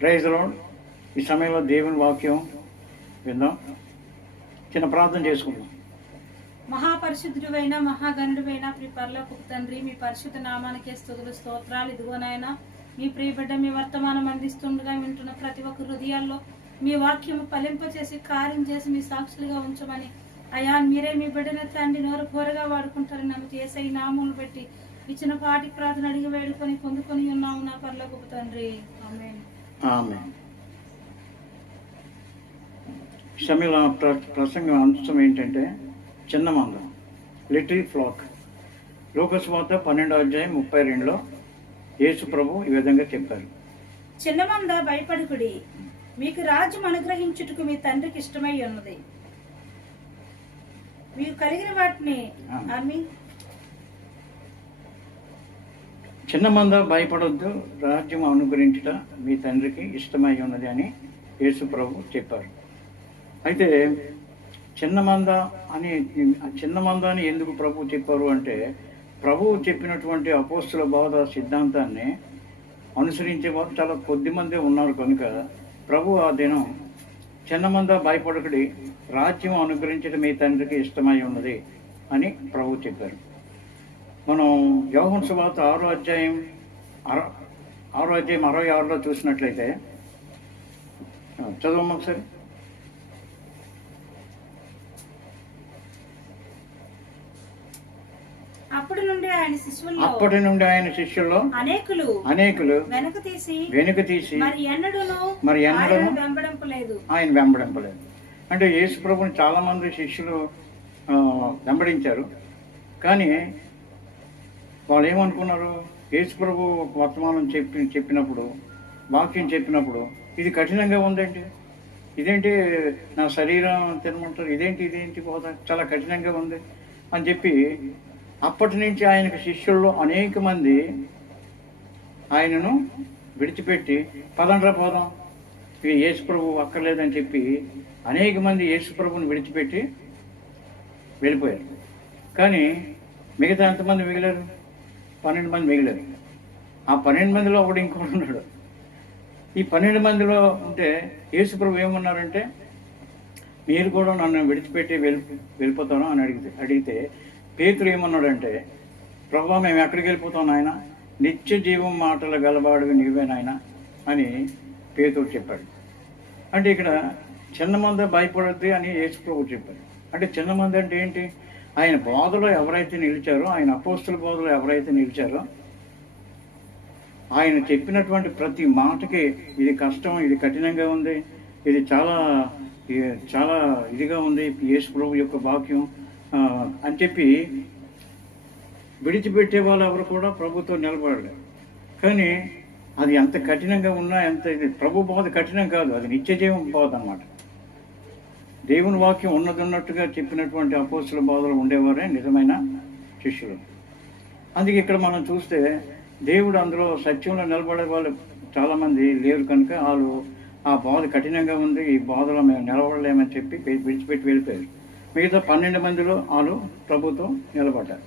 Praise lord. ఈ సమయంలో దేవుని వాక్యం విందాం. చిన్న ప్రార్థన చేసుకుందాం. మహాపరిశుద్ధుడైన మహాగణుడైన ప్రియ పరలోకపు తండ్రి, మీ పరిశుద్ధ నామానికే స్తుతులు స్తోత్రాలు. ఇదిగోనైనా మీ ప్రియబిడ్డ మీ వర్తమానం అందిస్తుండగా వింటున్న ప్రతి ఒక్క హృదయాల్లో మీ వాక్యము ఫలింపచేసి కార్యం చేసి మీ సాక్షులుగా ఉంచమని అయా మీరే మీ బిడ్డని తండ్రి నోరు కోరగా వాడుకుంటారని నమ్మితే యేసయ్య నామములు పెట్టి ఇచ్చిన పాటి ప్రార్థన అడిగి వేడుకొని పొందుకొని ఉన్నాము నా పరలోకపు తండ్రి. ఆమేన్. ఆమేన్. సమయంలో ప్రసంగం అంశం ఏంటంటే చిన్న మంద, లిటిల్ ఫ్లాక్. లూకాసు వార్త 12:32 యేసు ప్రభు ఈ విధంగా చెప్పారు. చిన్న మంద భయపడుకుడి, మీకు రాజ్యం అనుగ్రహించుటకు మీ తండ్రికి ఇష్టమై ఉన్నది. మీకు కలిగిన వాటిని చిన్న మంద భయపడొద్దు, రాజ్యం అనుగ్రహించుట మీ తండ్రికి ఇష్టమై ఉన్నది అని యేసు ప్రభు చెప్పారు. అయితే చిన్న మంద అని ఎందుకు ప్రభు చెప్పారు అంటే, ప్రభువు చెప్పినటువంటి అపోస్తుల బోధ సిద్ధాంతాన్ని అనుసరించేవారు చాలా కొద్ది మంది ఉన్నారు కనుక ప్రభు ఆ దినం చిన్న మంద భయపడకుడి, రాజ్యం అనుగ్రహించడం మీ తండ్రికి ఇష్టమై ఉన్నది అని ప్రభు చెప్పారు. మనం యోహాను సువార్త 6వ అధ్యాయం 66లో చూసినట్లయితే చదవమ్మా ఒకసారి. అప్పటి నుండి ఆయన శిష్యుల్లో అనేకులు వెనుక తీసి మరి ఎన్నడూను ఆయన వెంబడింపలేదు. అంటే యేసు ప్రభుని చాలా మంది శిష్యులు వెంబడించారు. కానీ వాళ్ళు ఏమనుకున్నారు, యేసు ప్రభు వర్తమానం చెప్పినప్పుడు వాక్యం చెప్పినప్పుడు ఇది కఠినంగా ఉందండి, ఇదేంటి నా శరీరం తినమంటారు, ఇదేంటి పోతా చాలా కఠినంగా ఉంది అని చెప్పి అప్పటి నుంచి ఆయనకు శిష్యుల్లో అనేక మంది ఆయనను విడిచిపెట్టి పదండ్రా పోదాం, ఇక యేసు ప్రభు అక్కర్లేదని చెప్పి అనేక మంది యేసు ప్రభుని విడిచిపెట్టి వెళ్ళిపోయారు. కానీ మిగతా ఎంతమంది మిగిలారు? 12 మంది మిగిలారు. ఆ 12 మందిలో ఒకడు ఇంకోటి ఉన్నాడు. ఈ 12 మందిలో ఉంటే యేసు ప్రభు ఏమన్నారంటే, మీరు కూడా నన్ను విడిచిపెట్టి వెళ్ళిపోతాను అని అడిగితే పేతురు ఏమన్నాడంటే, ప్రభువా మేము ఎక్కడికి వెళ్ళిపోతాం నాయన, నిత్య జీవం మాటలు గలవాడివి నీవే నాయన అని పేతురు చెప్పాడు. అంటే ఇక్కడ చిన్న మంద భయపడద్దు అని యేసు ప్రభు చెప్పారు. అంటే చిన్న మంది అంటే ఏంటి? ఆయన బోధలో ఎవరైతే నిలిచారో, ఆయన అపోస్తుల బోధలో ఎవరైతే నిలిచారో, ఆయన చెప్పినటువంటి ప్రతి మాటకి ఇది కష్టం, ఇది కఠినంగా ఉంది, ఇది చాలా ఇదిగా ఉంది యేసు ప్రభు యొక్క వాక్యం అని చెప్పి విడిచిపెట్టే వాళ్ళు ఎవరు కూడా ప్రభుతో నిలబడలేరు. కానీ అది ఎంత కఠినంగా ఉన్నా, ప్రభు బోధ కఠినం కాదు, అది నిత్య జీవం బోధ అన్నమాట. దేవుని వాక్యం ఉన్నట్టుగా చెప్పినటువంటి అపోస్తుల బోధలు ఉండేవారే నిజమైన శిష్యులు. అందుకే ఇక్కడ మనం చూస్తే దేవుడు అందులో సత్యంలో నిలబడే వాళ్ళు చాలామంది లేరు కనుక వాళ్ళు ఆ బోధ కఠినంగా ఉంది, ఈ బోధలో మేము నిలబడలేమని చెప్పి విడిచిపెట్టి వెళ్ళిపోయారు. మిగతా 12 మందిలో వాళ్ళు ప్రభుతో నిలబడ్డారు.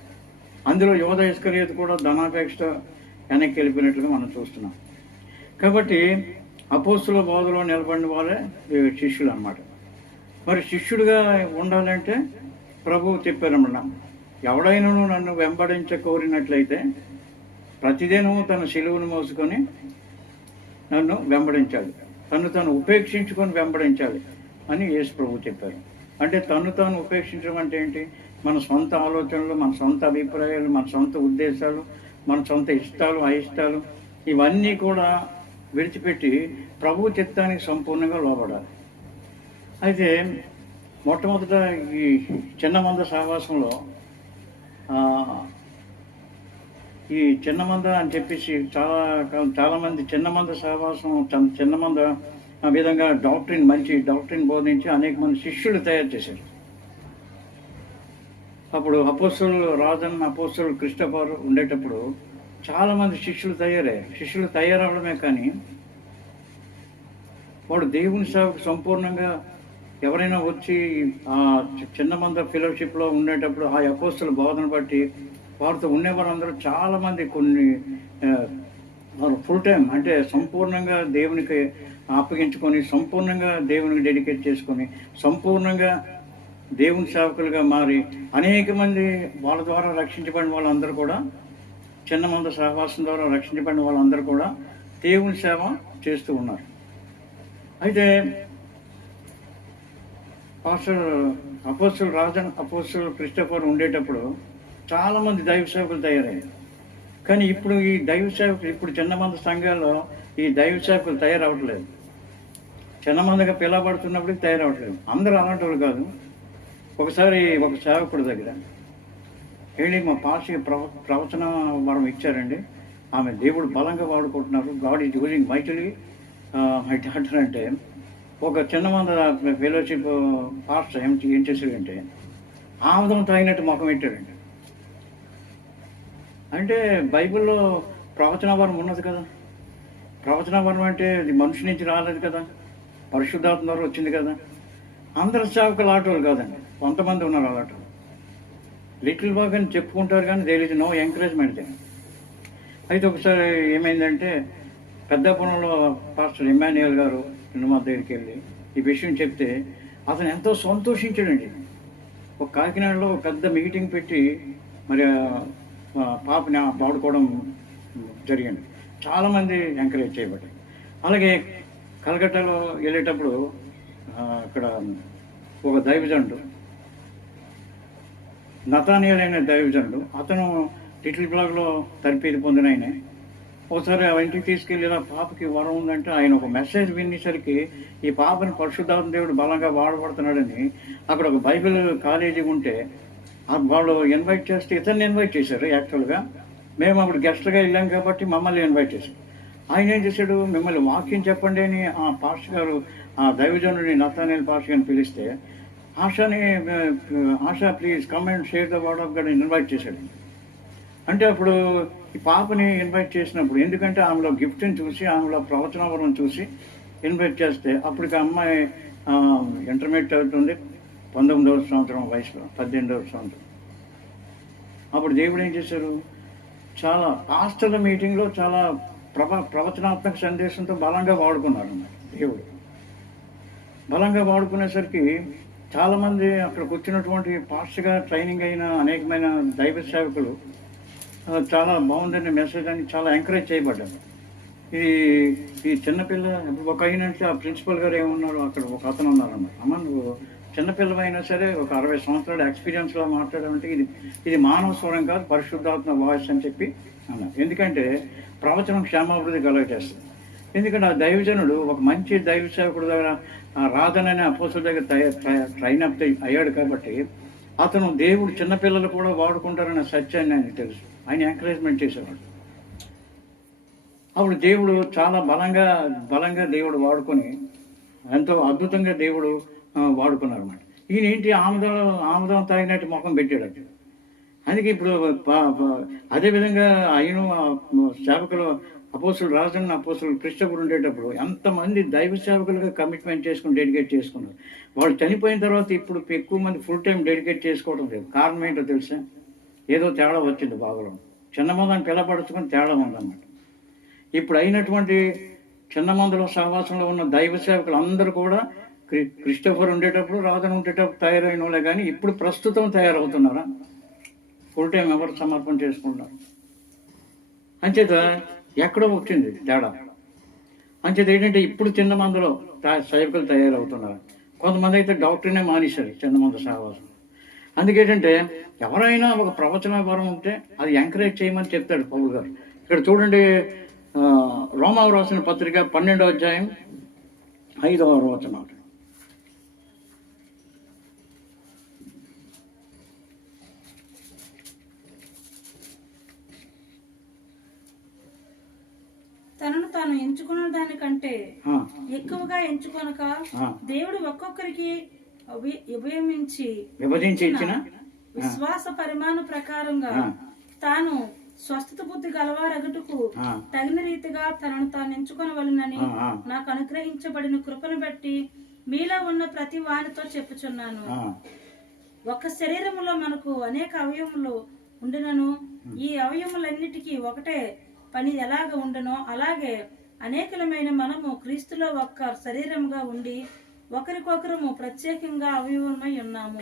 అందులో యోధ ఇస్కరియోతు కూడా ధనాపేక్ష వెనక్కి వెళ్ళిపోయినట్లుగా మనం చూస్తున్నాం. కాబట్టి అపోస్తుల బోధలో నిలబడిన వాళ్ళే శిష్యులు అన్నమాట. మరి శిష్యుడిగా ఉండాలంటే ప్రభువు చెప్పారన్నమాట, ఎవడైనాను నన్ను వెంబడించ కోరినట్లయితే ప్రతిదినము తన శిలువను మోసుకొని నన్ను వెంబడించాలి, తను ఉపేక్షించుకొని వెంబడించాలి అని యేసు ప్రభు చెప్పారు. అంటే తాను ఉపేక్షించడం అంటే ఏంటి? మన సొంత ఆలోచనలు, మన సొంత అభిప్రాయాలు, మన సొంత ఉద్దేశాలు, మన సొంత ఇష్టాలు అయిష్టాలు ఇవన్నీ కూడా విడిచిపెట్టి ప్రభు చిత్తానికి సంపూర్ణంగా లోబడాలి. అయితే మొట్టమొదట ఈ చిన్న మంద సహవాసంలో ఈ చిన్న మంద అని చెప్పేసి చాలామంది చిన్న మంద సహవాసం, చిన్న మంద ఆ విధంగా మంచి డాక్టరీన్ బోధించి అనేక మంది శిష్యులు తయారు చేశారు. అప్పుడు అపోస్తలుడు క్రిస్టోఫర్ ఉండేటప్పుడు చాలామంది శిష్యులు తయారవడమే కానీ వాడు దేవుని సేవకు సంపూర్ణంగా ఎవరైనా వచ్చి ఆ చిన్న మంద ఫెలోషిప్లో ఉండేటప్పుడు ఆ అపోస్తల బోధన బట్టి వారితో ఉండేవారందరూ చాలామంది వారు ఫుల్ టైం అంటే సంపూర్ణంగా దేవునికి అప్పగించుకొని, సంపూర్ణంగా దేవునికి డెడికేట్ చేసుకొని, సంపూర్ణంగా దేవుని సేవకులుగా మారి అనేక మంది వాళ్ళ ద్వారా రక్షించబడిన వాళ్ళందరూ కూడా, చిన్న మంద సహవాసం ద్వారా రక్షించబడిన వాళ్ళందరూ కూడా దేవుని సేవ చేస్తూ ఉన్నారు. అయితే పాస్టర్ అపోస్తలుడు రాజన్, అపోస్తలుడు క్రిస్టోఫర్ ఉండేటప్పుడు చాలామంది దైవ సేవకులు తయారయ్యారు. కానీ ఇప్పుడు ఈ దైవ సేవకులు, ఇప్పుడు చిన్న మంద సంఘాల్లో ఈ దైవ సేవకులు తయారవట్లేదు. చిన్న మందిగా పిలవబడుతున్నప్పటికీ తయారవట్లేదు. అందరూ అలాంటి వాళ్ళు కాదు. ఒకసారి ఒక సేవకుడి దగ్గర వెళ్ళి, మా పాస్టర్కి ప్రవచన వరం ఇచ్చారండి, ఆమె దేవుడు బలంగా వాడుకుంటున్నారు, God is using mightily my daughter అంటే, ఒక చిన్న మంద ఫెలోషిప్ పాస్టర్ ఏం చేశాడంటే ఆముదం తాగినట్టు ముఖం పెట్టాడండి. అంటే బైబిల్లో ప్రవచన వరం ఉన్నది కదా. ప్రవచన వరం అంటే అది మనిషి నుంచి రాలేదు కదా, పరిశుద్ధాత్మ ద్వారా వచ్చింది కదా. అందరు సేవకులు ఆటోలు కాదండి, కొంతమంది ఉన్నారు అలాంటి. లిటిల్ బాగ్ అని చెప్పుకుంటారు కానీ దేర్ ఇస్ నో ఎంకరేజ్మెంట్. అయితే ఒకసారి ఏమైందంటే, పెద్దాపురంలో పాస్టర్ ఇమ్మాన్యుయల్ గారు సినిమా దగ్గరికి వెళ్ళి ఈ విషయం చెప్తే అతను ఎంతో సంతోషించాడండి. ఒక కాకినాడలో ఒక పెద్ద మీటింగ్ పెట్టి మరి పాపని పాడుకోవడం జరిగింది. చాలామంది ఎంకరేజ్ చేయబడ్డారు. అలాగే కలకట్టాలో వెళ్ళేటప్పుడు అక్కడ ఒక దైవజనుడు, నతానియేల్ అనే దైవజనుడు, అతను లిటిల్ బ్లాగ్లో తరపేది పొందిన ఆయన. ఒకసారి ఆ ఇంటికి తీసుకెళ్ళి, ఇలా పాపకి వరం ఉందంటే ఆయన ఒక మెసేజ్ వినేసరికి ఈ పాపని పరిశుద్ధాత్మ దేవుడు బలంగా వాడబడుతున్నాడని అక్కడ ఒక బైబిల్ కాలేజీ ఉంటే వాళ్ళు ఇన్వైట్ చేస్తే ఇతన్ని ఇన్వైట్ చేశారు. యాక్చువల్గా మేము అప్పుడు గెస్ట్గా వెళ్ళాం కాబట్టి మమ్మల్ని ఇన్వైట్ చేశారు. ఆయన ఏం చేశాడు, మిమ్మల్ని వాక్యం చెప్పండి అని ఆ పాస్టర్ గారు, ఆ దైవజనుడిని నతానియేల్ పాస్టర్ గారిని పిలిస్తే ASHA please come and share the word of God invite చేశాడు. అంటే అప్పుడు ఈ పాపని ఇన్వైట్ చేసినప్పుడు, ఎందుకంటే ఆమెలో గిఫ్ట్ని చూసి, ఆమెలో ప్రవచనవరం చూసి ఇన్వైట్ చేస్తే, అప్పటికి అమ్మాయి ఇంటర్మీడియట్ అవుతుంది, 19వ సంవత్సరం వయసులో, 18వ సంవత్సరం. అప్పుడు దేవుడు ఏం చేశారు, చాలా పాస్టర్ల మీటింగ్లో చాలా ప్రవచనాత్మక సందేశంతో బలంగా వాడుకున్నారు అన్నమాట. దేవుడు బలంగా వాడుకునేసరికి చాలామంది అక్కడికి వచ్చినటువంటి పాస్టర్గా ట్రైనింగ్ అయిన అనేకమైన దైవ సేవకులు చాలా బాగుందని మెసేజ్ అని చాలా ఎంకరేజ్ చేయబడ్డారు. ఈ చిన్నపిల్ల ఒక అయినంటే ఆ ప్రిన్సిపల్ గారు ఏమన్నారు, అక్కడ ఒక అతను ఉన్నారన్నమాట, అమ్మ నువ్వు చిన్నపిల్లవైనా సరే ఒక 60 సంవత్సరాల ఎక్స్పీరియన్స్లో మాట్లాడాలంటే ఇది మానవ స్వరం కాదు, పరిశుద్ధాత్మ వాయిస్ అని చెప్పి అన్నారు. ఎందుకంటే ప్రవచనం క్షేమాభివృద్ధి కలుగజేస్తుంది. ఎందుకంటే ఆ దైవజనుడు ఒక మంచి దైవ సేవకుడు దగ్గర, రాజన్ అనే అపోస్తలుడి దగ్గర ట్రైన్ అప్ అయ్యాడు కాబట్టి అతను దేవుడు చిన్నపిల్లలు కూడా వాడుకుంటారన్న సత్యాన్ని ఆయనకు తెలుసు. ఆయన ఎంకరేజ్మెంట్ చేసేవాడు. అప్పుడు దేవుడు చాలా బలంగా దేవుడు వాడుకొని ఎంతో అద్భుతంగా దేవుడు వాడుకున్నారు అన్నమాట. ఈయన ఏంటి ఆముదం తాగినట్టు ముఖం పెట్టాడు. అందుకే ఇప్పుడు అదేవిధంగా ఆయన సేవకులు అపోస్తలుడు రాజన్, అపోస్తలుడు క్రిస్టోఫర్ ఉండేటప్పుడు ఎంతమంది దైవ సేవకులుగా కమిట్మెంట్ చేసుకుని డెడికేట్ చేసుకున్నారు. వాళ్ళు చనిపోయిన తర్వాత ఇప్పుడు ఎక్కువ మంది ఫుల్ టైం డెడికేట్ చేసుకోవడం లేదు. కారణం ఏంటో తెలుసా, ఏదో తేడా వచ్చింది బాగులో. చిన్న మందని పిల్లపడుచుకొని తేడా ఉందన్నమాట. ఇప్పుడు అయినటువంటి చిన్న మందుల సహవాసంలో ఉన్న దైవ సేవకులు అందరూ కూడా క్రిస్టోఫర్ ఉండేటప్పుడు, రాజన్ ఉండేటప్పుడు తయారైన వాళ్ళే కానీ ఇప్పుడు ప్రస్తుతం తయారవుతున్నారా, ఫుల్ టైం ఎవరు సమర్పణ చేసుకుంటున్నారు. అంచేత ఎక్కడో వచ్చింది తేడా. అంచేత ఏంటంటే ఇప్పుడు చిన్న మందులో సేవకులు తయారవుతున్నారు. కొంతమంది అయితే డాక్టర్నే మానేశారు చిన్న మందు సహవాసం. అందుకేంటంటే ఎవరైనా ఒక ప్రవచన వరం ఉంటే అది ఎంకరేజ్ చేయమని చెప్తాడు పౌలు గారు. ఇక్కడ చూడండి, రోమావు రాసిన పత్రిక 12వ అధ్యాయం 5వ వచనం. తనను తాను ఎంచుకున్న దానికంటే ఎక్కువగా ఎంచుకొనక దేవుడు ఒక్కొక్కరికి విభజించి ఇచ్చిన విశ్వాస పరిమాణ ప్రకారంగా తాను స్వస్థత బుద్ధి గలవారగటుకు తగిన రీతిగా తనను తాను ఎంచుకొనవలెనని నాకు అనుగ్రహించబడిన కృపను బట్టి మీలో ఉన్న ప్రతి వానితో చెప్పుచున్నాను. ఒక శరీరములో మనకు అనేక అవయవములు ఉండినను ఈ అవయవములన్నిటికీ ఒకటే పని ఎలాగ ఉండనో అలాగే అనేకమైన మనము క్రీస్తులో ఒక్క శరీరంగా ఉండి ఒకరికొకరము ప్రత్యేకంగా అవయవమై ఉన్నాము.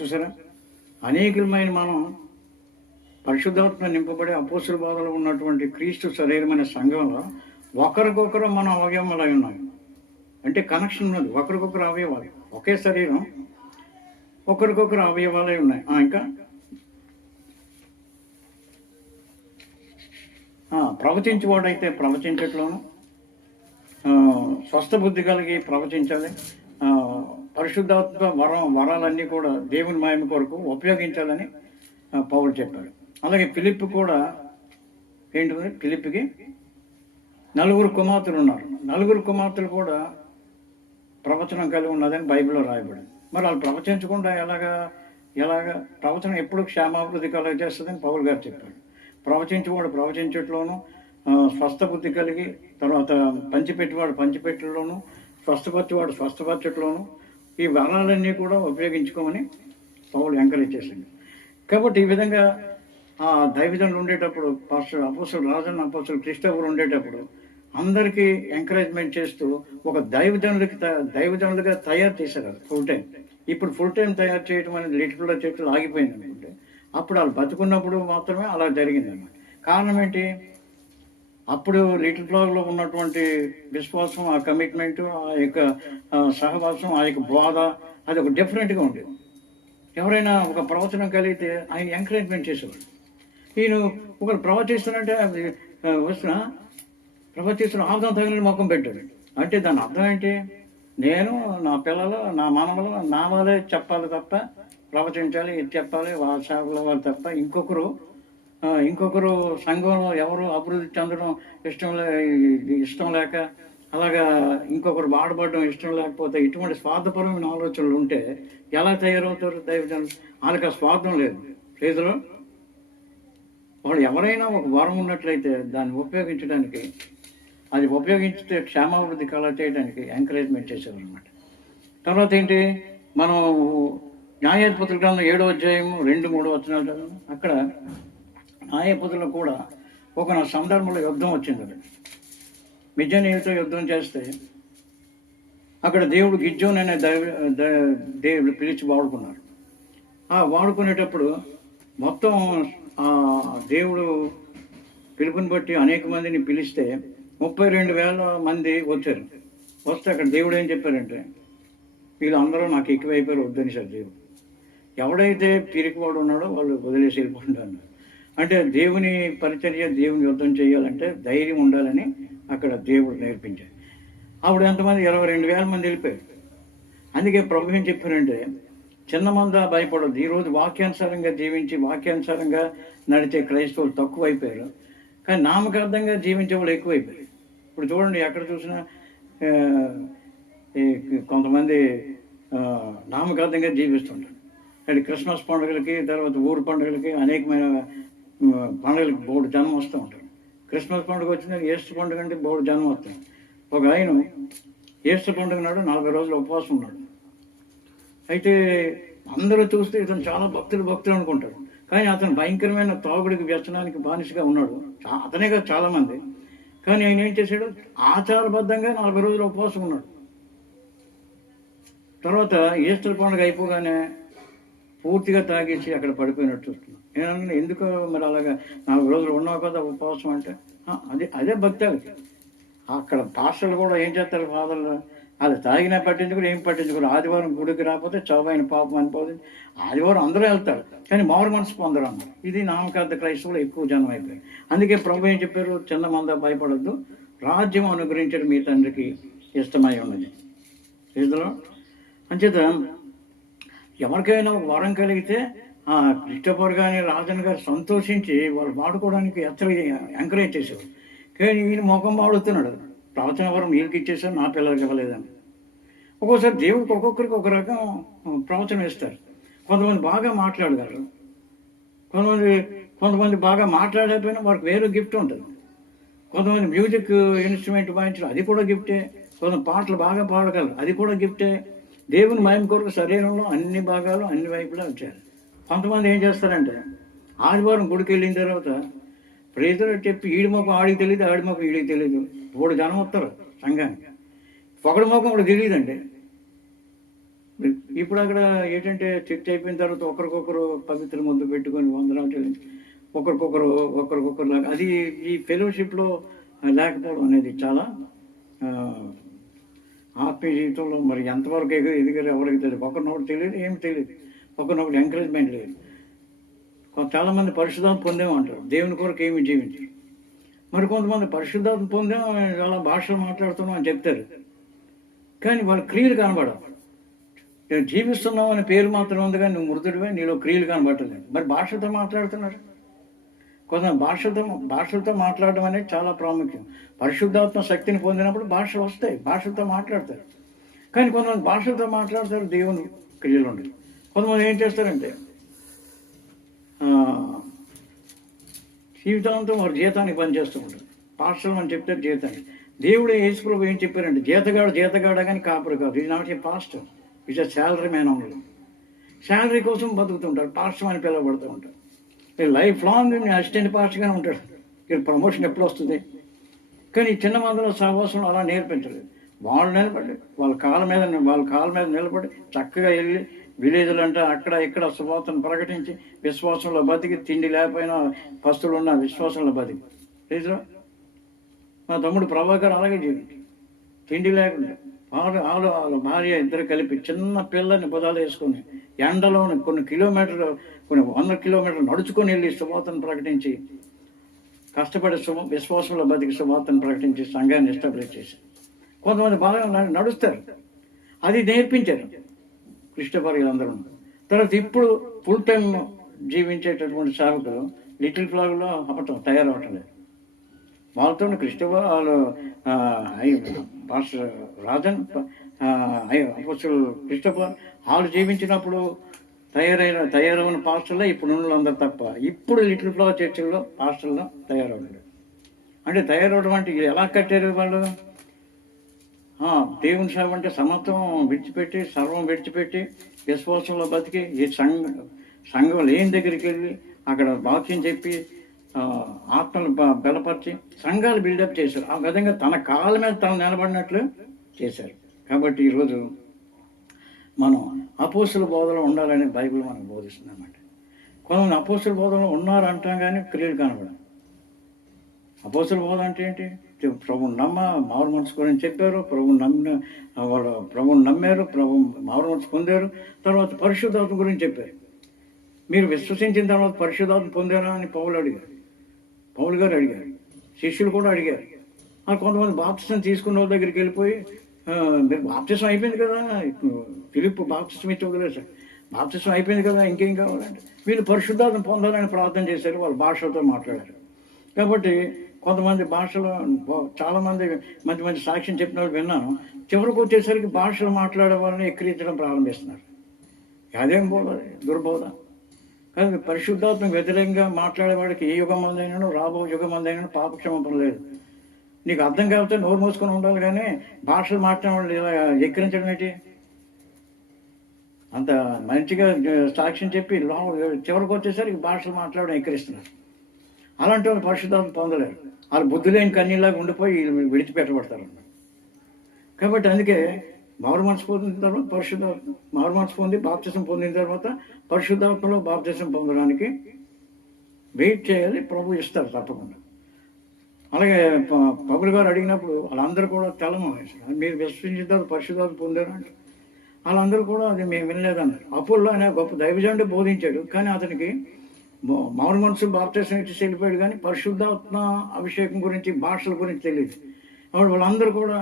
చూసారా, అనేకమైన మనం పరిశుద్ధాత్మ నింపబడి అపోస్తుల బోధలో ఉన్నటువంటి క్రీస్తు శరీరమైన సంఘంలో ఒకరికొకరు మనం అవయవములై ఉన్నాం. అంటే కనెక్షన్ ఉన్నది, ఒకరికొకరు అవయవాలు, ఒకే శరీరం, ఒకరికొకరు అవయవాలే ఉన్నాయి. ఇంకా ప్రవచించేవాడైతే ప్రవచించట్లోను, స్వస్థ బుద్ధి కలిగి ప్రవచించాలి. పరిశుద్ధాత్మ వరాలన్నీ కూడా దేవుని మహిమ కొరకు ఉపయోగించాలని పౌలు చెప్పాడు. అలాగే ఫిలిప్ కూడా ఏంటి, ఫిలిప్కి 4 కుమార్తెలు ఉన్నారు. 4 కుమార్తెలు కూడా ప్రవచనం కలిగి ఉన్నదని బైబిల్లో రాయబడింది. మరి వాళ్ళు ప్రవచించకుండా ఎలాగా ప్రవచనం ఎప్పుడు క్షేమాభివృద్ధి కలగజేస్తుందని పౌలు గారు చెప్పాడు. ప్రవచించేవాడు ప్రవచించట్లోను, స్వస్థ బుద్ధి కలిగి, తర్వాత పంచిపెట్టేవాడు పంచిపెట్టలోను, స్వస్థపరచేవాడు స్వస్థపరచట్లోను ఈ వరాలన్నీ కూడా ఉపయోగించుకోమని పౌలు ఎంకరేజ్ చేసింది. కాబట్టి ఈ విధంగా ఆ దైవజనులు ఉండేటప్పుడు, పాస్టర్ అపోస్తలుడు రాజన్న అపోస్తలుడు క్రిస్టోఫర్ ఉండేటప్పుడు అందరికీ ఎంకరేజ్మెంట్ చేస్తూ ఒక దైవజనులుగా తయారు చేశారు ఫుల్ టైం. ఇప్పుడు ఫుల్ టైం తయారు చేయడం అనేది లిటిల్లో చెట్లు ఆగిపోయింది అనుకుంటే, అప్పుడు వాళ్ళు బతుకున్నప్పుడు మాత్రమే అలా జరిగింది అన్నమాట. కారణం ఏంటి, అప్పుడు లిటిల్ ఫ్లవర్లో ఉన్నటువంటి విశ్వాసం, ఆ కమిట్మెంటు, ఆ యొక్క సహవాసం, ఆ యొక్క బోధ అది ఒక డిఫరెంట్గా ఉండేది. ఎవరైనా ఒక ప్రవచనం కలిగితే ఆయన ఎంకరేజ్మెంట్ చేసేవాడు. ఈయన ఒకరు ప్రవచిస్తున్నంటే ప్రవచిస్తున్న ఆర్థం తగిన ముఖం పెట్టాడు అంటే దాని అర్థం ఏంటి, నేను నా పిల్లలు నా మనవలు నా వాళ్ళే చెప్పాలి తప్ప, ప్రవచించాలి ఇది చెప్పాలి వాళ్ళ సేవకుల వాళ్ళు తప్ప ఇంకొకరు సంఘంలో ఎవరు అభివృద్ధి చెందడం ఇష్టం లేక, అలాగా ఇంకొకరు వాడబడడం ఇష్టం లేకపోతే, ఇటువంటి స్వార్థపరమైన ఆలోచనలు ఉంటే ఎలా తయారవుతారు దైవజనులు? వాళ్ళకి ఆ స్వార్థం లేదు. చేతిలో వాళ్ళు ఎవరైనా ఒక వరం ఉన్నట్లయితే దాన్ని ఉపయోగించడానికి, అది ఉపయోగించితే క్షేమాభివృద్ధి కళ చేయడానికి ఎంకరేజ్మెంట్ చేసేవారు అనమాట. తర్వాత ఏంటి, మనం న్యాయాధిపతుల గ్రంథం 7వ అధ్యాయం 2-3 వచనాలు అక్కడ న్యాయాధిపతులకు కూడా ఒక సందర్భంలో యుద్ధం వచ్చింది. అది మిద్యానీయులతో యుద్ధం చేస్తే అక్కడ దేవుడు గిద్యోన్ అనే దేవుడు పిలిచి వాడుకున్నారు. వాడుకునేటప్పుడు మొత్తం దేవుడు పిలుపుని బట్టి అనేక మందిని పిలిస్తే 32,000 మంది వచ్చారు. వస్తే అక్కడ దేవుడు ఏం చెప్పారంటే, వీళ్ళందరూ నాకు ఎక్కువైపోయారు, వద్దని సార్ దేవుడు. ఎవడైతే పిరికివాడు ఉన్నాడో వాళ్ళు వదిలేసి వెళ్ళిపోతుంటారు. అంటే దేవుని పరిచర్య, దేవుని యుద్ధం చేయాలంటే ధైర్యం ఉండాలని అక్కడ దేవుడు నేర్పించాడు. అప్పుడు ఎంతమంది 22,000 మంది వెళ్ళిపోయారు. అందుకే ప్రభు ఏం చెప్పారంటే, చిన్న మంద భయపడద్దు. ఈరోజు వాక్యానుసారంగా జీవించి వాక్యానుసారంగా నడిచే క్రైస్తవులు తక్కువైపోయారు, కానీ నామకార్థంగా జీవించే వాళ్ళు ఎక్కువైపోయారు. ఇప్పుడు చూడండి, ఎక్కడ చూసినా కొంతమంది నామకార్థంగా జీవిస్తుంటారు. అంటే క్రిస్మస్ పండుగలకి, తర్వాత ఊరు పండుగలకి, అనేకమైన పండుగలకి బోర్డు జనం వస్తూ ఉంటారు. క్రిస్మస్ పండుగ వచ్చిందని ఈస్టర్ పండుగ అంటే బోర్డు జనం వస్తుంది. ఒక ఆయన ఈస్టర్ పండుగ నాడు 40 రోజులు ఉపవాసం ఉన్నాడు. అయితే అందరూ చూస్తే ఇతను చాలా భక్తులు అనుకుంటారు, కానీ అతను భయంకరమైన తాగుడికి వ్యసనానికి బానిసగా ఉన్నాడు. అతనే కాదు చాలామంది. కానీ ఆయన ఏం చేశాడు, ఆచారబద్ధంగా 40 రోజులు ఉపవాసం ఉన్నాడు. తర్వాత ఈస్టర్ పండుగ అయిపోగానే పూర్తిగా తాగేసి అక్కడ పడిపోయినట్టు చూస్తున్నాం. నేను ఎందుకు మరి అలాగా 40 రోజులు ఉన్నావు కదా ఉపవాసం అంటే, అదే భక్తి. అక్కడ పాస్టర్లు కూడా ఏం చేస్తారు, ఫాదర్లు అది తాగినా పట్టించుకుని ఏం పట్టించుకోరు. ఆదివారం గుడికి రాకపోతే చౌబైన పాపం అనిపోతుంది. ఆదివారం అందరూ వెళ్తారు, కానీ మారు మనసు పొందరు అన్నారు. ఇది నామకార్థ క్రైస్తవులు ఎక్కువ జనం అయిపోయాయి. అందుకే ప్రభు ఏం చెప్పారు, చిన్న మంద భయపడద్దు, రాజ్యం అనుగ్రహించడం మీ తండ్రికి ఇష్టమై ఉన్నది. ఇందులో అంచేత ఎవరికైనా ఒక వరం కలిగితే క్రిస్టోఫర్ కానీ రాజన్ గారు సంతోషించి వాళ్ళు వాడుకోవడానికి ఎంకరేజ్ చేశారు. కానీ ఈయన ముఖం వాడుతున్నాడు, ప్రవచన వరం వీళ్ళకి ఇచ్చేసారు, నా పిల్లలకి ఇవ్వలేదని. ఒక్కోసారి దేవుడికి ఒక్కొక్కరికి ఒక రకం ప్రవచనం ఇస్తారు. కొంతమంది బాగా మాట్లాడగలరు, కొంతమంది బాగా మాట్లాడకపోయినా వారికి వేరే గిఫ్ట్ ఉంటుంది. కొంతమంది మ్యూజిక్ ఇన్స్ట్రుమెంట్ వాయించడం అది కూడా గిఫ్టే. కొంత పాటలు బాగా పాడగలరు, అది కూడా గిఫ్టే. దేవుని మహిమ కొరకు శరీరంలో అన్ని భాగాలు అన్ని వైపులా వచ్చారు. కొంతమంది ఏం చేస్తారంటే, ఆదివారం గుడికి వెళ్ళిన తర్వాత ప్రేజర్ చెప్పి ఈడి ముఖం ఆడికి తెలియదు, ఆడి ముఖం ఈడికి తెలియదు. ఇప్పుడు జనం వస్తారు సంఘానికి, ఒకడి ముఖం ఒకటి తెలియదండి. ఇప్పుడు అక్కడ ఏంటంటే చర్చ అయిపోయిన తర్వాత ఒకరికొకరు పవిత్ర ముద్దు పెట్టుకొని వందనాలు చెల్లించి ఒకరికొకరు లాగా అది ఈ ఫెలోషిప్లో లేకపోవడం అనేది చాలా ఆత్మీయ జీవితంలో మరి ఎంతవరకు ఎదిగారు ఎవరికి తెలియదు. ఒకరినొకటి తెలియదు, ఏమి తెలియదు, ఒకరినొకటి ఎంకరేజ్మెంట్ లేదు. చాలామంది పరిశుద్ధాత్మ పొందేమంటారు, దేవుని కొరకు ఏమి జీవించారు. మరి కొంతమంది పరిశుద్ధాత్మ పొందాం, చాలా భాషలు మాట్లాడుతున్నాం అని చెప్తారు, కానీ వాళ్ళ క్రియలు కనబడవు. నేను జీవిస్తున్నావు అనే పేరు మాత్రం ఉంది, కానీ నువ్వు మృతుడివే, నీలో క్రియలు కనబడలేదు. మరి భాషలతో మాట్లాడుతున్నారు. కొంతమంది భాషలతో మాట్లాడడం అనేది చాలా ప్రాముఖ్యం. పరిశుద్ధాత్మ శక్తిని పొందినప్పుడు భాషలు వస్తాయి, భాషలతో మాట్లాడతారు. కానీ కొంతమంది భాషలతో మాట్లాడతారు, దేవుని క్రియలు ఉండదు. కొంతమంది ఏం చేస్తారంటే జీవితాంతం వారు జీతానికి పనిచేస్తూ ఉంటారు. పాస్టర్లు అని చెప్తారు జీతానికి. దేవుడే యేసుప్రభు ఏం చెప్పారంటే జీతగాడ కానీ కాపురు కాదు. ఇది not a pastor, it's a salary man only. Salary కోసం బతుకుతుంటారు, పాస్టర్ అని పిలువబడుతూ ఉంటారు. లైఫ్ లాంగ్ అసిస్టెంట్ పాస్టర్గానే ఉంటాడు. ఇక్కడ ప్రమోషన్ ఎప్పుడు వస్తుంది? కానీ చిన్న మందిలో సహవాసం అలా నేర్పించలేదు. వాళ్ళు నిలబడి వాళ్ళ కాళ్ళ మీద నిలబడి చక్కగా వెళ్ళి విలేజ్లు అంటే అక్కడ ఇక్కడ సువార్తను ప్రకటించి విశ్వాసంలో బతికి, తిండి లేకపోయినా పస్తులు ఉన్న విశ్వాసంలో బతికి. రీజన్ మా తమ్ముడు ప్రభాకర్ అలాగే జీవించి తిండి లేకుండా వాళ్ళ భార్య ఇద్దరు కలిపి చిన్న పిల్లని బుధాలు వేసుకొని ఎండలో కొన్ని 100 కిలోమీటర్లు నడుచుకొని వెళ్ళి సువార్తను ప్రకటించి కష్టపడి విశ్వాసంలో బతికి సువార్తను ప్రకటించి సంఘాన్ని ఎస్టాబ్లిష్ చేశారు. కొంతమంది బాగా నడుస్తారు, అది నేర్పించారు క్రిస్టోఫర్లందరూ. తర్వాత ఇప్పుడు ఫుల్ టైం జీవించేటటువంటి సేవకులు లిటిల్ ఫ్లాగ్లో తయారవటం లేదు. వాళ్ళతో వాళ్ళు పాస్టర్ రాజన్ అపోస్తలుడు క్రిస్టోఫర్ వాళ్ళు జీవించినప్పుడు తయారైన పాస్టర్లే ఇప్పుడు అందరూ తప్ప ఇప్పుడు లిటిల్ ఫ్లవర్ చర్చిల్లో పాస్టర్లో తయారవలేదు. అంటే తయారవడం అంటే ఎలా కట్టారు వాళ్ళు? దేవుని సేవ అంటే సమత్వం విడిచిపెట్టి, సర్వం విడిచిపెట్టి విశ్వాసంలో బతికి ఈ సంఘం లేని దగ్గరికి వెళ్ళి అక్కడ వాక్యం చెప్పి ఆత్మలు బలపరిచి సంఘాలు బిల్డప్ చేశారు. ఆ విధంగా తన కాళ్ళ మీద తను నిలబడినట్లు చేశారు. కాబట్టి ఈరోజు మనం అపోస్తుల బోధలో ఉండాలని బైబిల్ మనకు బోధిస్తుంది అన్నమాట. కొంతమంది అపోస్తుల బోధలో ఉన్నారంటాం కానీ క్రియలు కనబడం. అపోస్తుల బోధ అంటే ఏంటి? ప్రభువుని మారు మనసు గురించి చెప్పారు, ప్రభువుని నమ్మారు, మారు మనసు పొందారు. తర్వాత పరిశుద్ధాత్మ గురించి చెప్పారు. మీరు విశ్వసించిన తర్వాత పరిశుద్ధాత్మ పొందారా అని పౌలు గారు అడిగారు, శిష్యులు కూడా అడిగారు. కొంతమంది బాప్తిసం తీసుకున్న వాళ్ళ దగ్గరికి వెళ్ళిపోయి మీరు బాప్తిసం అయిపోయింది కదా, ఫిలిప్పు బాప్తిసం ఇచ్చి వదిలేశారు, బాప్తిసం అయిపోయింది కదా ఇంకేం కావాలంటే వీళ్ళు పరిశుద్ధాత్మ పొందాలని ప్రార్థన చేశారు. వాళ్ళు భాషలతో మాట్లాడారు. కాబట్టి కొంతమంది భాషలో చాలామంది మంచి సాక్ష్యం చెప్పిన వాళ్ళు విన్నాను. చివరికి వచ్చేసరికి భాషలు మాట్లాడే వాళ్ళని ఎక్కిరించడం ప్రారంభిస్తున్నారు. అదేం బోధ, దుర్బోధ. కానీ పరిశుద్ధాత్మకు వ్యతిరేకంగా మాట్లాడేవాడికి ఏ యుగం మందైనా రాబో యుగం మందైనా పాపక్షేమం లేదు. నీకు అర్థం కాకపోతే నోరు మూసుకొని ఉండాలి, కానీ భాషలు మాట్లాడే ఇలా ఎక్కిరించడం ఏంటి? అంత మంచిగా సాక్ష్యం చెప్పి చివరికి వచ్చేసరికి భాషలు మాట్లాడడం ఎక్కిరిస్తున్నారు. అలాంటి వాళ్ళు పరిశుద్ధాత్మ పొందలేరు. వాళ్ళు బుద్ధి లేని కన్నీలాగా ఉండిపోయి విడిచిపెట్టబడతారు. కాబట్టి అందుకే మారు మనసు పొందిన తర్వాత మారు మనసు పొంది బాప్తిసం పొందిన తర్వాత పరిశుద్ధాత్మలో బాప్తిసం పొందడానికి వెయిట్ చేయాలి. ప్రభు ఇస్తారు తప్పకుండా. అలాగే పౌలు గారు అడిగినప్పుడు వాళ్ళందరూ కూడా తెల్లమోహేశారు. మీరు విశ్వసించిన తర్వాత పరిశుద్ధాత్మ పొందారు అంటే వాళ్ళందరూ కూడా అది మేము వినలేదన్నారు. అపోల్లో అనే గొప్ప దైవజనుడు బోధించాడు, కానీ అతనికి మారు మనసు బాప్తిసం ఇచ్చి వెళ్ళిపోయాడు, కానీ పరిశుద్ధాత్మ అభిషేకం గురించి భాషల గురించి తెలియదు. అప్పుడు వాళ్ళందరూ కూడా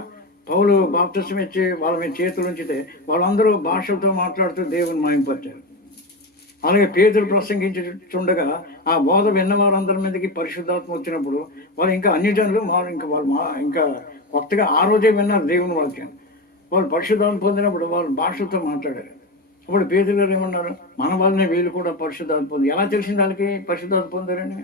పౌలు బాప్తిసం ఇచ్చి వాళ్ళ మీద చేతులు ఉంచితే వాళ్ళందరూ భాషలతో మాట్లాడుతూ దేవుని మహిమపరిచారు. అలాగే పేతురు ప్రసంగించుండగా ఆ బోధ విన్న వారందరి మీదకి పరిశుద్ధాత్మ వచ్చినప్పుడు వాళ్ళు ఇంకా అన్ని జనులు ఇంకా కొత్తగా ఆ రోజే విన్నారు దేవుని వాక్యం. వాళ్ళు పరిశుద్ధాత్మ పొందినప్పుడు వాళ్ళు భాషలతో మాట్లాడారు. అప్పుడు పేతురు గారు ఏమన్నారు? మన వాళ్ళనే వీళ్ళు కూడా పరిశుద్ధాత్మ పొంది. ఎలా తెలిసింది వాళ్ళకి పరిశుద్ధాత్మ పొందారని?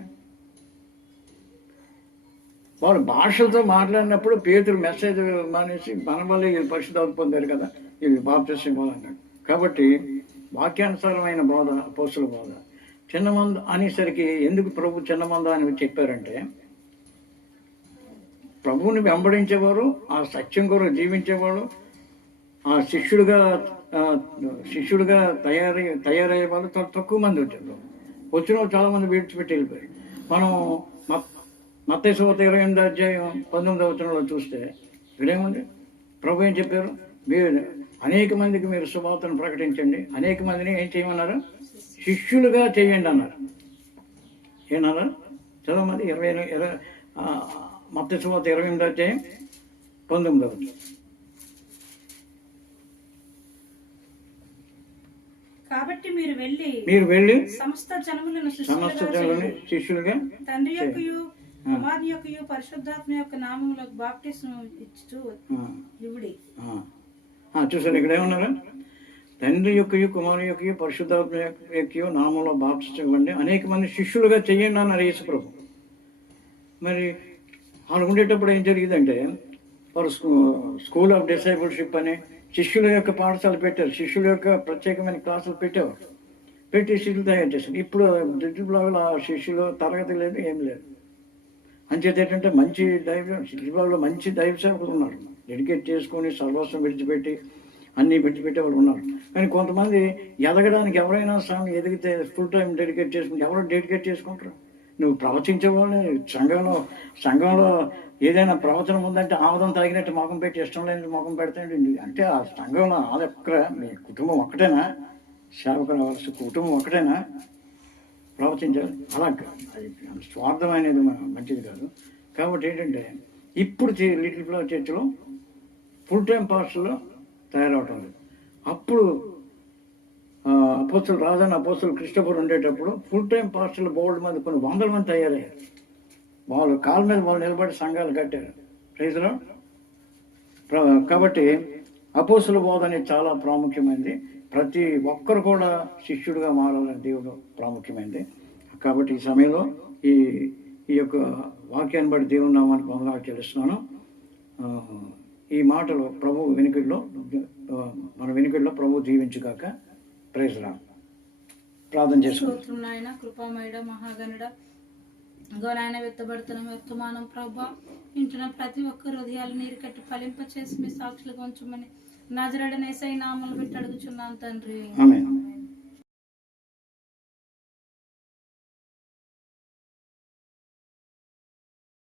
వాళ్ళు భాషలతో మాట్లాడినప్పుడు పేతురు మెసేజ్ మానేసి మన వల్లే వీళ్ళు పరిశుద్ధాత్మ పొందారు కదా, ఇవి బాప్తిసం ఇవ్వాలన్నాడు. కాబట్టి వాక్యానుసారమైన బోధ అపోస్తుల బోధ చిన్న మంద అనేసరికి ఎందుకు ప్రభు చిన్న మంద అని చెప్పారంటే, ప్రభువుని వెంబడించేవారు, ఆ సత్యం కొరకు జీవించేవాళ్ళు, ఆ శిష్యుడిగా తయారయ్యే వాళ్ళు చాలా తక్కువ మంది వచ్చారు. వచ్చిన వాళ్ళు చాలామంది విడిచిపెట్టి వెళ్ళిపోయారు. మనం మత్తయి సువార్త 28వ అధ్యాయం 19వ వచనంలో చూస్తే ఇక్కడేముంది? ప్రభు ఏం చెప్పారు? మీరు అనేక మందికి మీరు సువార్తను ప్రకటించండి, అనేక మందిని ఏం చేయమన్నారు? శిష్యులుగా చేయండి అన్నారు. ఏమన్నారు? చదవమంది. మత్తయి సువార్త 28వ అధ్యాయం 19వ వచనం. కాబట్టి మీరు వెళ్ళి సమస్త జనములను శిష్యులుగా తండ్రి యొక్కయు కుమారుని యొక్కయు పరిశుద్ధాత్మ యొక్క నామములో బాప్టిస్మం ఇచ్చుచు ఇవుడి. చూసారు ఇక్కడ ఏమన్నారు? తండ్రి యొక్కయు కుమారుని యొక్కయు పరిశుద్ధాత్మ యొక్కయు నామంలో బాప్టిస్మం ఇవ్వండి, అనేక మంది శిష్యులుగా చెయ్యండి అన్నారు యేసు ప్రభు. మరి వాళ్ళు ఉండేటప్పుడు ఏం జరిగిందంటే, వారు స్కూల్ ఆఫ్ డిసైబుల్షిప్ అని శిష్యుల యొక్క పాఠశాల పెట్టారు. శిష్యుల యొక్క ప్రత్యేకమైన క్లాసులు పెట్టేవారు. పెట్టి శిష్యులు తయారు చేశారు. ఇప్పుడు డిజిబ్లాగ్లో ఆ శిష్యులు తరగతి లేదు, ఏం లేదు. అంచేత ఏంటంటే మంచి డిజిబ్లాగ్లో మంచి దైవ సేవకులు ఉన్నారు. డెడికేట్ చేసుకొని సర్వస్వం విడిచిపెట్టి అన్నీ విడిచిపెట్టే వాళ్ళు ఉన్నారు. కానీ కొంతమంది ఎదగడానికి ఎవరైనా స్వామి ఎదిగితే ఫుల్ టైం డెడికేట్ చేసుకుంటే ఎవరో డెడికేట్ చేసుకుంటారు. నువ్వు ప్రవచించే వాళ్ళని సంఘంలో ఏదైనా ప్రవచనం ఉందంటే ఆముదం తాగినట్టు మొఖం పెట్టి ఇష్టం లేని మొఖం పెడతాడు. అంటే ఆ సంఘంలో మీ కుటుంబం ఒక్కటేనా? సేవకుల వలస కుటుంబం ఒక్కటేనా ప్రవచించాలి? అలా అది స్వార్థమైనది మంచిది కాదు. కాబట్టి ఏంటంటే ఇప్పుడు లిటిల్ ఫ్లవర్ చర్చిలో ఫుల్ టైం పాస్టర్లో తయారవటం లేదు. అప్పుడు అపోస్తులు రాజన్న అపోస్తులు క్రిస్టోఫర్ ఉండేటప్పుడు ఫుల్ టైం పాస్టర్లు బోర్డు మంది కొన్ని వందల మంది తయారయ్యారు. వాళ్ళు కాళ్ళ మీద వాళ్ళు నిలబడి సంఘాలు కట్టారు. ప్రైజ్లో. కాబట్టి అపోస్తుల బోధ అనేది చాలా ప్రాముఖ్యమైనది. ప్రతి ఒక్కరు కూడా శిష్యుడిగా మారాలని దేవుడు ప్రాముఖ్యమైనది. కాబట్టి ఈ సమయంలో ఈ యొక్క వాక్యాన్ని బట్టి దేవుని నామాన్ని బహుగా తెలుస్తున్నాను. ఈ మాటలు ప్రభు వెనుకల్లో మన వెనుకల్లో ప్రభు దీవించుగాక. ప్రైజ్ రామ్. ప్రార్థన చేసుకుంటున్నాయన. కృపామయుడ మహాగణుడ గోనాయన వ్యక్తపడుతున్న వర్తమానం ప్రభా వింటున్న ప్రతి ఒక్క హృదయాలు నీరు కట్టి ఫలింప చేసి మీ సాక్షులుగా ఉంచమని నజరేయుడైన యేసయ్య నామములో పెట్టి అడుగుచున్నాను తండ్రి. ఆమేన్.